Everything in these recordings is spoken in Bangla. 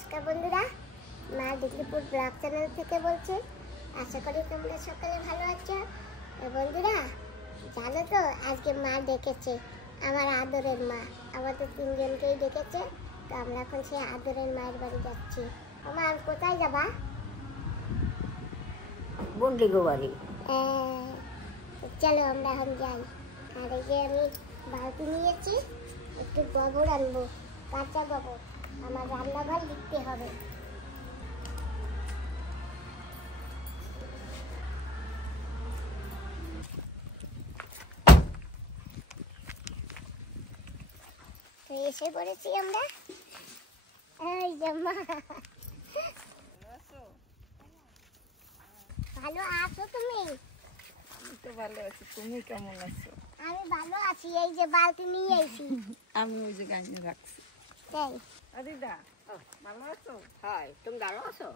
নমস্কার বন্ধুরা, মা দিল্লিপুর ব্লগ চ্যানেল থেকে বলছি। আশা করি তোমরা সকলে ভালো আছো। বন্ধুরা জানো তো, আজকে মা ডেকেছে, আমার আদরের মা আমাদের তিনজনকেই ডেকেছে। তো আমরা এখন সেই আদরের মায়ের বাড়ি যাচ্ছি। আমার কোথায় যাবা? বন্ডিগো বাড়ি। চলো আমরা এখন যাই। আর এই যে আমি বালতি নিয়েছি, একটু গোবর আনবো, কাঁচা গোবর। আমার রান্নাঘর লিখতে হবে। তো এসে পড়েছি আমরা। এই যে মা, ভালো আছো তুমি? আমি তো ভালো আছি, তুমি কেমন আছো? আমি ভালো আছি। এই যে বালতি নিয়ে এসেছি। আমি ওই যে গাইনে রাখছি। তাই দিদা ভালো আছো? হয়, তুমি ভালো আছো?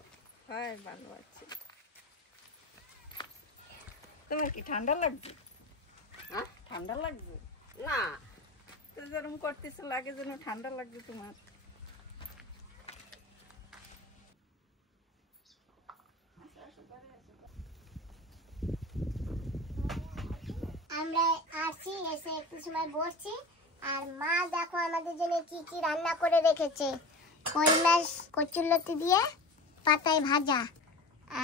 হ্যাঁ ভালো আছি। তোমার কি ঠান্ডা লাগছে? হ্যাঁ, ঠান্ডা লাগছে না তো যেরকম করতেছে, লাগে যেন ঠান্ডা লাগছে তোমার। আমরা আসছি, এসে একটু সময় বসছি। আর মা দেখো আমাদের জন্য কি কি রান্না করে রেখেছে। কই মাছ কচুরলতি দিয়ে পাতায় ভাজা।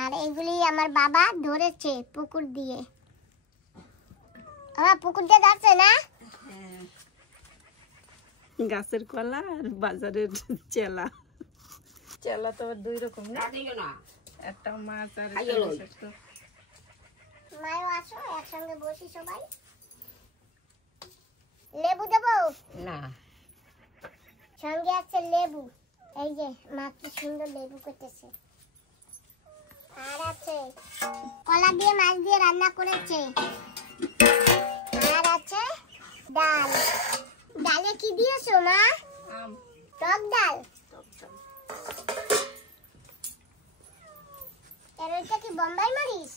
আর এগুলি আমার বাবা ধরেছে পুকুর দিয়ে। আমার পুকুর দিয়ে ধরছে না? গাছের কলা আর বাজারের চেলা। চেলা তো দুই রকম না, একটা মাছ আর মায়ও আসো, একসঙ্গে বসি সবাই। লেবু দেবো? না, সঙ্গে আছে লেবু। এই যে মা কি সুন্দর লেবু কেটেছে। আর আছে কলা দিয়ে মাছ দিয়ে রান্না করেছে। আর আছে ডাল। ডালে কি দিয়েছো মা? আম। টক ডাল। এর ওইটা কি বোম্বাই মরিচ?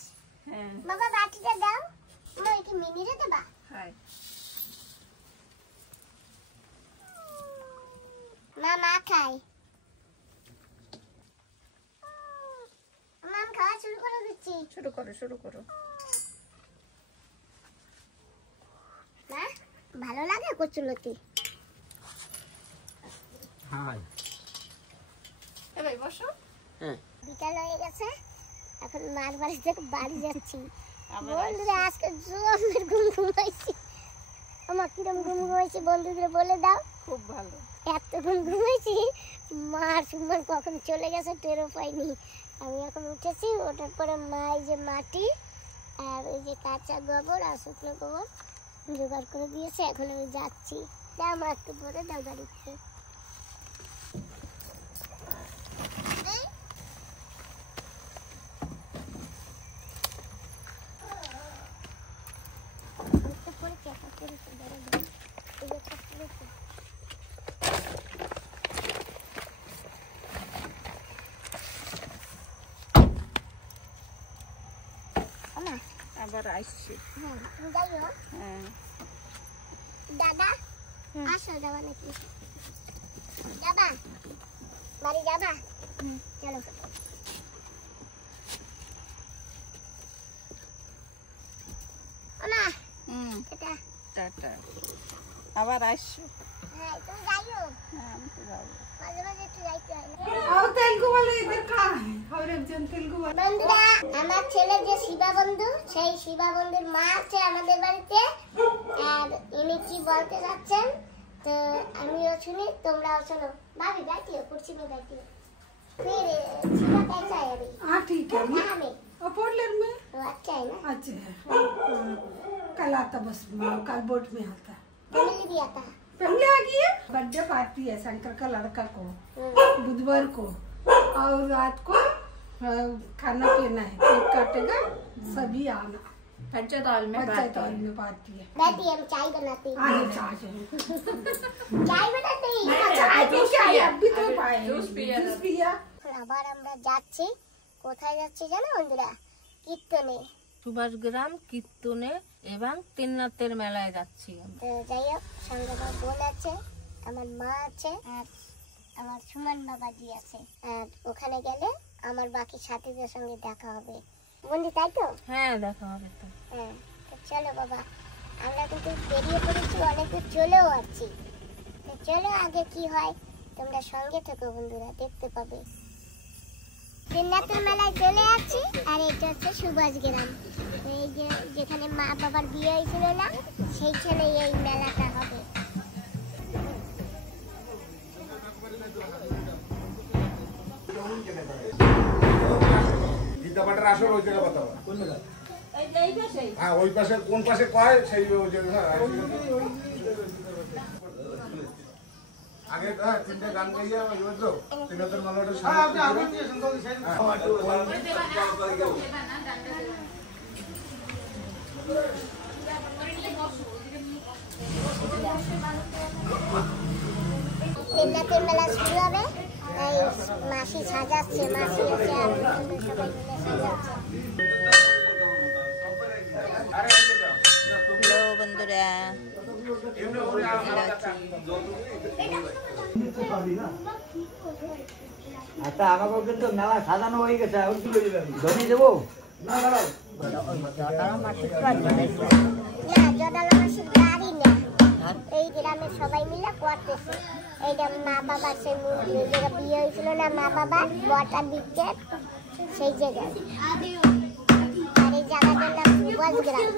হ্যাঁ বাবা বাটিটা দাও। মা কি মিনিরে দেবা? হ্যাঁ। মা খাই। মাম খাওয়া শুরু করে দিচ্ছি। শুরু করো। না ভালো লাগে কচুলতি? হয়। এবার বসো। হ্যাঁ, বিকাল হয়ে গেছে, এখন মার বাড়ি থেকে বাড়ি যাচ্ছি। আবার বন্ধুরা আজকে জমের ঘুম ঘুমাইছি। আমার কিরম ঘুম ঘুমাইছি বন্ধুদের বলে দাও। খুব ভালো। এত ঘুম ঘুমাইছি, মার সুমন কখন চলে গেছে টেরও পাইনি। আমি এখন উঠেছি, ওঠার পরে মা এই যে মাটি আর ওই যে কাঁচা গোবর আর শুকনো গোবর জোগাড় করে দিয়েছে। এখন আমি যাচ্ছি। দাও মা, একটু পরে দাও গাড়িতে। আবার আসছি। হ্যাঁ তুমি যাইও। হ্যাঁ দাদা আসো, যাবা নাকি? যাবা বাড়ি যাবা? চলো। মা এটা টাটা। আবার আসছো? হ্যাঁ তুমি যাইও। হ্যাঁ আমি তো যাবো। মাঝে মাঝে একটু যাইতে হয়। বন্ধুরা আমার ছেলে যে শিবা বন্ধু, সেই শিবা বন্ধুর মা আছে আমাদের বাড়িতে। আর ইনি কি বলতে যাচ্ছেন তো আমিও শুনি, তোমরাও শোনো। ভাবি बैठिए कुर्सी में बैठिए। फिर शिवा कैसा है अभी? हाँ ठीक है। कहाँ में? पोर्टलैंड में तो अच्छा है ना? अच्छे है। हाँ, कल आता बस, कल बोट में आता। फैमिली भी आता है? फैमिली आ गई है। बर्थडे पार्टी है शंकर का लड़का को, बुधवार को। और रात को खाना पीना है, केक काटेगा, सभी आना। पंचायत हॉल में पार्टी है। बैठिए, हम चाय बनाते हैं। आज चाय चाय बनाते हैं। चाय तो क्या है, अभी तो पाए जूस पिया। जूस पिया। আবার আমরা যাচ্ছি। কোথায় যাচ্ছি জানো বন্ধুরা? কীর্তনে। সুভাষগ্রাম কীর্তনে এবং তিননাথের মেলায় যাচ্ছি। তো যাই হোক, সঙ্গে আমার বোন আছে, আমার মা আছে, আর আমার সুমন বাবাজি আছে, আর ওখানে গেলে আমার বাকি সাথীদের সঙ্গে দেখা হবে। বন্ধু তাই তো? হ্যাঁ দেখা হবে তো। হ্যাঁ, তো চলো বাবা, আমরা কিন্তু বেরিয়ে পড়েছি, অনেক দূর চলেও আছি। তো চলো, আগে কি হয় তোমরা সঙ্গে থেকো বন্ধুরা, দেখতে পাবে। তিননাথের মেলায় চলে আছি, আর এটা হচ্ছে সুভাষ গ্রাম। এই যে যেখানে মা বাবার বিয়ে হয়েছিল না, সেইখানে এই মেলাটা হবে। গীতাপাঠের আসর ওই জায়গা কথা হ্যাঁ, ওই পাশে কোন পাশে কয় সেই আগে 3টে গান গাইয়া তো তিনটার মালাটা তিননাথের মেলা শুরু হবে। এই মাসি সাজাচ্ছে, মাসি এসে আর সবাই মিলে সাজাচ্ছে। হ্যালো বন্ধুরা, আচ্ছা আমাকেও কিন্তু মেলা সাজানো হয়ে গেছে, এখন কি ধনী দেবো? না, জটালা মাসির গাড়ি না, এই গ্রামের সবাই মিলে করতেছে। এইটা মা বাবার সেই জায়গা বিয়ে হয়েছিল না, মা বাবার বটা দিকের সেই জায়গায়। আর এই জায়গাটার নাম সুভাষ গ্রাম।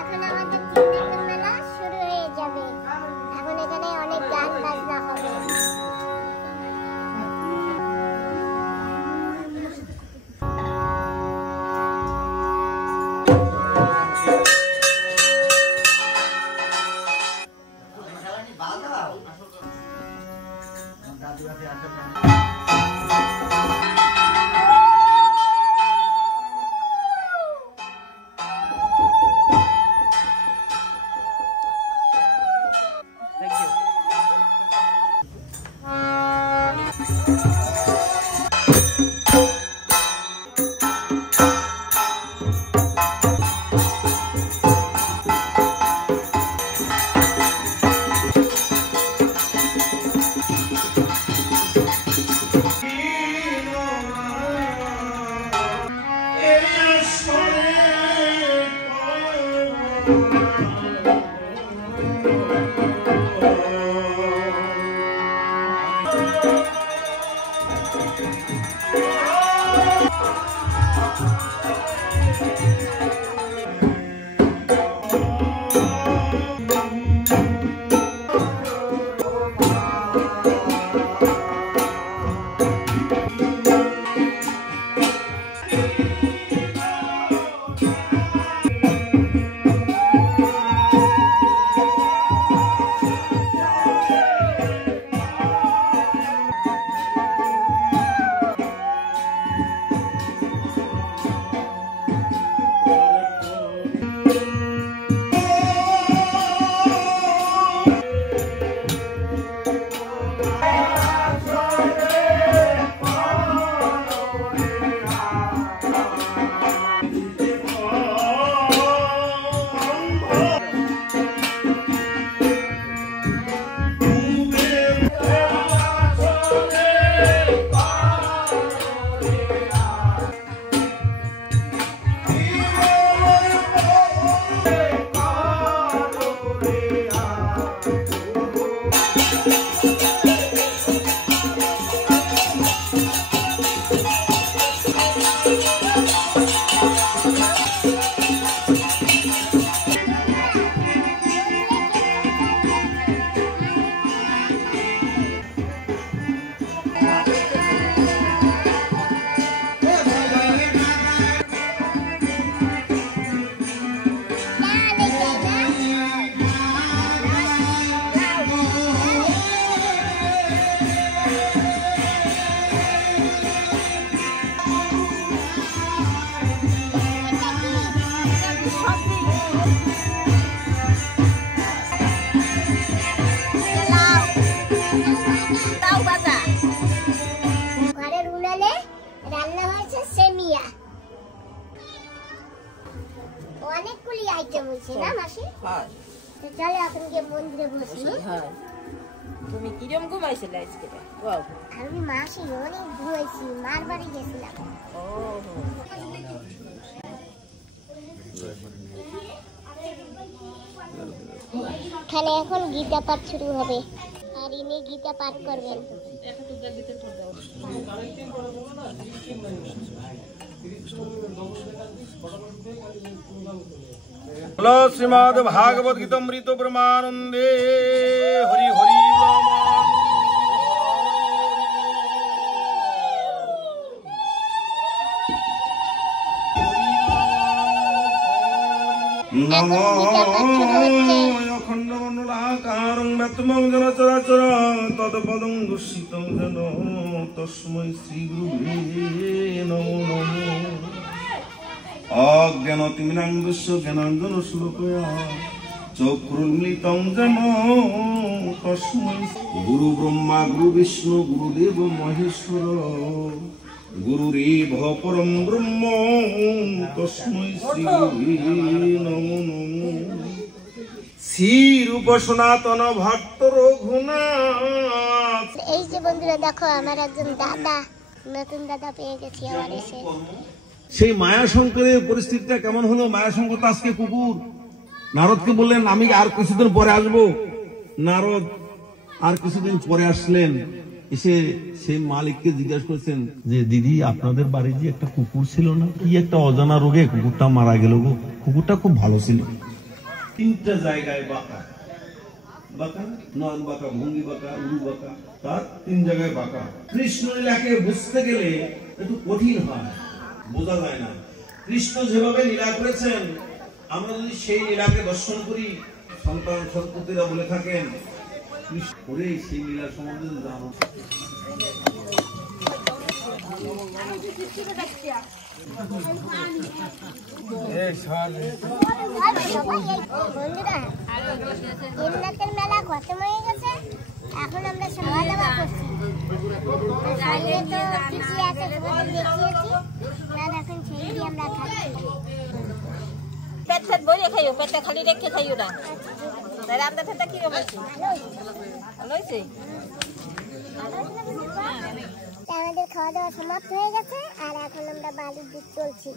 এখন আমাদের তিননাথের মেলা শুরু হয়ে যাবে। এখন এখানে অনেক গান বাজনা হবে। ঘরের উনানে রান্না হয়েছে সেমিয়া। অনেকগুলি আইটেম হয়েছে না মাসি? হয় তো চলো এখন গিয়ে মন্দিরে বসি। হয়। তুমি কিরম ঘুমাইছিলে আজকে? বাহ, আমি মাসি অনেক ঘুমাইছি, মার বাড়ি গেছিলাম। ও এখানে এখন গীতা পাঠ শুরু হবে, আর ইনি গীতা পাঠ করবেন। श्रीमद् भागवत गीतामृत ब्रह्मानंदे हरि हरि এখন গীতা পাঠ শুরু হচ্ছে। अखण्डमण्डलाकारं व्याप्तं जलचराचर तत्पदं दुषितं जन तस्मै श्रीगुरुवे नमो नमः अज्ञानतिमिरान्धस्य ज्ञानाञ्जनशलाकया चक्षुरुन्मीलितं येन तस्मै गुरुब्रह्मा गुरुविष्णु गुरुदेव महेश्वर गुरुरेव परं ब्रह्म तस्मै श्रीगुरुवे नमो नमः শ্রীরূপ সনাতন ভট্ট রঘুনাথ। এই যে বন্ধুরা দেখো, আমার একজন দাদা, নতুন দাদা পেয়ে গেছি আমার এসে। সেই মায়াশঙ্করের পরিস্থিতিটা কেমন হলো? মায়াশঙ্কর তো আজকে কুকুর। নারদকে বললেন আমি আর কিছুদিন পরে আসবো। নারদ আর কিছুদিন পরে আসলেন, এসে সেই মালিককে জিজ্ঞাসা করেছেন যে দিদি আপনাদের বাড়ি যে একটা কুকুর ছিল না, কি একটা অজানা রোগে কুকুরটা মারা গেল গো। কুকুরটা খুব ভালো ছিল, তিনটা জায়গায় বাঁকা, বাঁকা নয়ন বাঁকা, ভঙ্গি বাঁকা, উরু বাঁকা, তার তিন জায়গায় বাঁকা। কৃষ্ণ লীলাকে বুঝতে গেলে একটু কঠিন হয়, বোঝা যায় না। কৃষ্ণ যেভাবে লীলা করেছেন, আমরা যদি সেই লীলাকে দর্শন করি, সন্তান সন্ততিরা বলে থাকেন করে সেই লীলা সম্বন্ধে জানো। বন্ধুরা, তিননাথের মেলা খতম হয়ে গেছে, এখন আমরা খাওয়া দাওয়া করছি। সঙ্গে তো পিসি আছে, তোমাদের দেখিয়েছি, আর এখন সেই দিয়ে আমরা খাচ্ছি। পেট ফেট বইরে খাইও, পেটটা খালি রেখে খাইও না। তাই রান্না ঠান্ডা কিরকম হয়েছে? ভালো হয়েছে। আমাদের খাওয়া দাওয়া সমাপ্ত হয়ে গেছে, আর এখন আমরা বাড়ির দিক চলছি।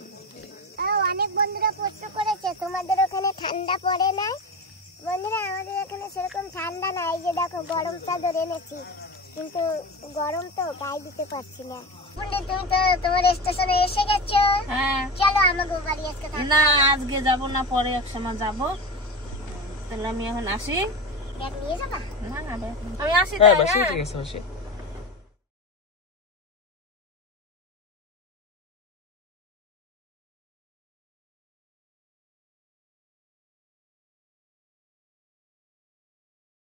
অনেক বন্ধুরা প্রশ্ন করেছে তোমাদের ওখানে ঠান্ডা পড়ে নাই। বন্ধুরা, আমাদের এখানে সেরকম ঠান্ডা নাই। যে দেখো গরম চাদর এনেছি, কিন্তু গরম তো গায়ে দিতে পারছি না। তুমি তো তোমার স্টেশনে এসে গেছো। হ্যাঁ, চলো আমাকে বাড়ি আজকে থাকবো। না আজকে যাব না, পরে এক সময় যাব। তাহলে আমি এখন আসি। ব্যাগ নিয়ে যাবা? না না, আমি আসি তাহলে।